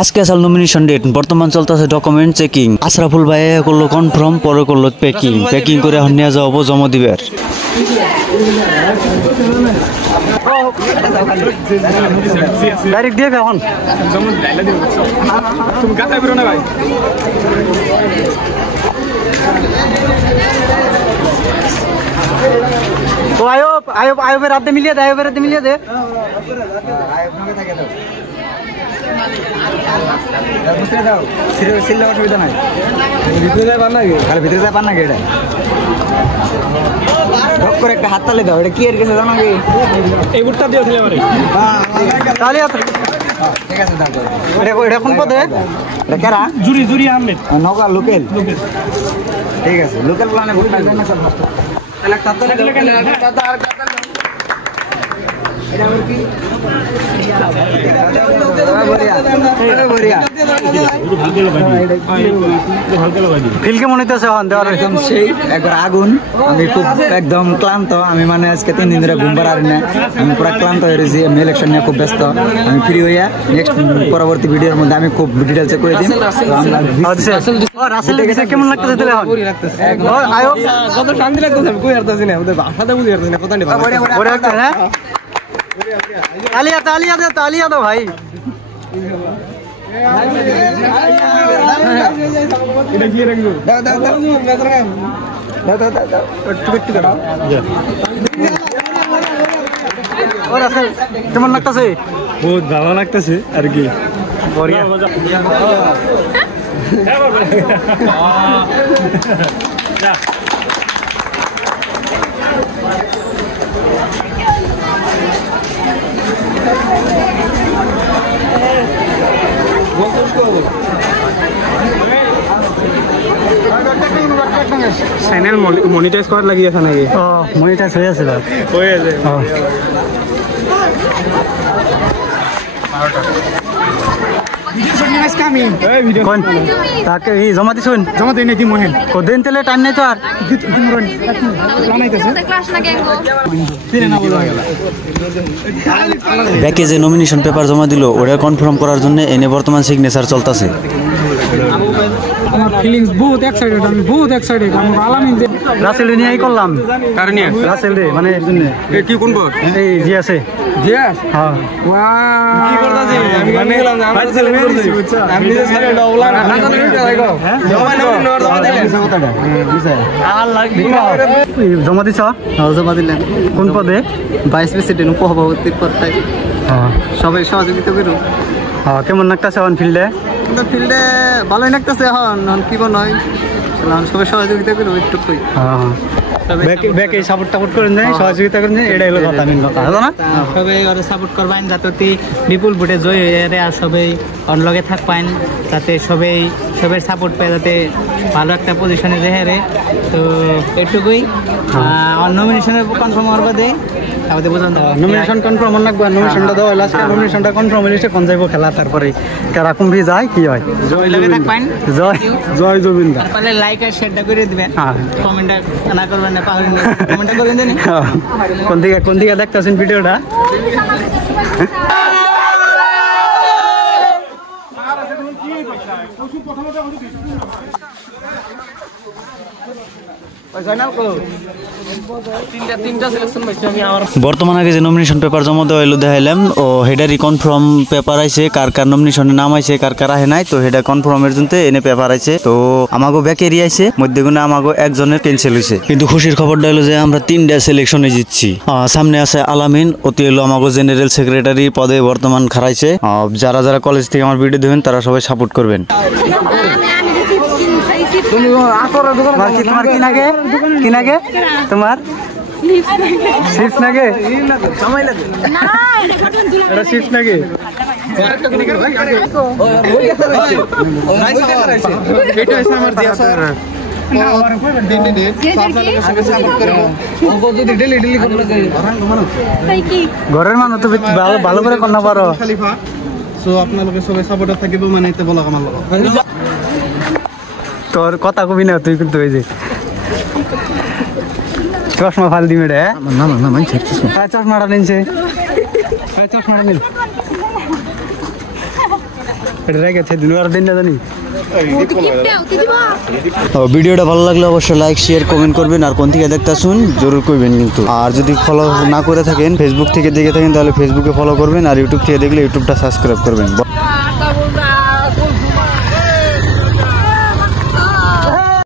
আজকে আসল nomination date, বর্তমান চলতেছে ডকুমেন্ট চেকিং। আশরাফুল ভাই করলো কনফার্ম, পরে করলো প্যাকিং করে এখন নিয়ে যাবো জমা দিবার। ডাইরেক্ট দিয়ে এখন তুমি গাতায় বেরো না ভাই। তো আয়বের রাতে মিলিয়ে দে, আয়বের রাতে মিলিয়ে দে। অসুবিধা নাই, ভিতরে যায় পার নাকি? ভিতরে যায় পার নাকি? এটা করে একটা হাত তালে দাও। এটা কি এর কাছে জানো কি? এই বুটটা দিয়ে দিলে পারে। ঠিক আছে দাও। এটা কোন পদে? এটা কারা? জুরি আহমেদ নওগাঁ লোকাল। ঠিক আছে, লোকাল প্ল্যানে ভোট না দেন না সব নষ্ট। তাহলে একটা তালে আর এটা ওর কি? ফিলকে মনে হইতেছে একদম সেই একবার আগুন। আমি খুব একদম ক্লান্ত। আমি মানে আজকে 3 দিন ধরে ঘুম পাড়ার না, আমি পুরো ক্লান্ত হয়ে রয়েছি। আমি ইলেকশন নিয়ে খুব ব্যস্ত। আমি ফ্রি হইয়া নেক্সট পরবর্তী ভিডিওর মধ্যে আমি খুব ডিটেলসে করে দিন। কেমন লাগতেছে? কত শান্তি লাগতেছে, আমি কই আসতেছি না, ওদের ভাষাটা বুঝে আসতেছি না। কথা নেই তালিয়া দো ভাই। কেমন লাগতেছে? বহুত ভালো লাগতেছে আর কি। চ্যানেল মনিটাইজ করার লাগি আছে নাকি? মনিটাইজ হয়ে আছে, তাকে জমা দিছুন? জমা দিই নাকি মহিন কদিন তেলে টাইম নাই তো আর ব্যাকে যে নমিনেশন পেপার জমা দিল ওটা কনফার্ম করার জন্য এনে বর্তমান সিগনেচার চলতেছে। আমার ফিলিংস বহুত এক্সাইটেড, আমি বহুত এক্সাইটেড। আমি আলামিন যে রাসেল নিয়ে করলাম। কার নিয়ে? রাসেল রে, মানে কি কোন বল? এই জি আছে জিয়াস। হ্যাঁ ওয়া কি করতাছি? আমি গান গেলাম না, আমার ছেলে করতেছি বুঝছো। আমি যে ছেলে ডাউলা না জানি না লাগাও। জমা দিলেন আর লাগবে জমা দিছ? হ্যাঁ জমা দিলেন। কোন পদে? ভাইস প্রেসিডেন্ট, উপসভাপতি পদে। হ্যাঁ সবাই সহযোগিতা করুন। হ্যাঁ কেমন লাগতেছে এখন ফিল্ডে? ফিল্ডে ভালোই লাগতেছে। এখন কি নয়, সবাই সহযোগিতা করবো একটু। সাপোর্ট করেন যায়, সহযোগিতা করেন যায়, এটাই হলো কথা। না সবাই সাপোর্ট করবেন যাতে বিপুল ভোটে জয় হয়ে আর সবাই অনলগে থাকবেন, যাতে সবাই সাপোর্ট পায়, যাতে ভালো একটা পজিশনে যায়। তো এটুকুই। নমিনেশনের কনফার্ম হওয়ার বাদে নমিনেশন কনফার্ম লাগবে। নমিনেশনটা দেওয়া হলো, নমিনেশনটা কনফার্ম হলে কোন যাইব খেলা, তারপরে কারা কুম্ভি যায় কি হয়। জয় জবিন্দা। লাইক আর শেয়ারটা করে দিবেন, কমেন্টটা না করবেন না, কমেন্টটা করবেন জানি কোন দিকে দেখতেছেন ভিডিওটা। বর্তমান আগে যে নমিনেশন পেপার জমা দেওয়া হলো দেখাইলাম, ও হেডারই কনফার্ম পেপার আইছে, কার কার নমিনেশনের নাম আইছে, কার কার আহে নাই। তো হেডা কনফার্মের জন্য এনে পেপার আইছে। তো আমাগো ব্যাকেরই আইছে, মধ্যগুণে আমাগো একজনের ক্যান্সেল হয়েছে। কিন্তু খুশির খবরটা হলো যে আমরা 3টা সিলেকশনে জিতছি। সামনে আছে আলামিন, অতি হলো আমাগো জেনারেল সেক্রেটারি পদে বর্তমান খারাইছে। যারা যারা কলেজ থেকে আমার ভিডিও দেখবেন তারা সবাই সাপোর্ট করবেন। তোমার কি নাগে? কি নাগে তোমার? চিপস নাগে? এটা চিপস নাগে? ঘরের মানুষ তো ভালো করে কর না পারো। আপনাদের সবাই সাপোর্টার থাকিব, মানে এতে বলা আমার তোর কথা কবি না তুই, কিন্তু ওই যে চশমা ফাল দিবে রে। না না না, চশমাটা নিনছে, চশমাটা নিন। এটা রেখেছে দিন আর দিন না জানি ভিডিওটা ভালো লাগলে অবশ্যই লাইক শেয়ার কমেন্ট করবেন আর কোন থেকে দেখতে শুন জরুর করবেন কিন্তু আর যদি ফলো না করে থাকেন ফেসবুক থেকে দেখে থাকেন তাহলে ফেসবুকে ফলো করবেন আর ইউটিউব থেকে দেখলে ইউটিউবটা সাবস্ক্রাইব করবেন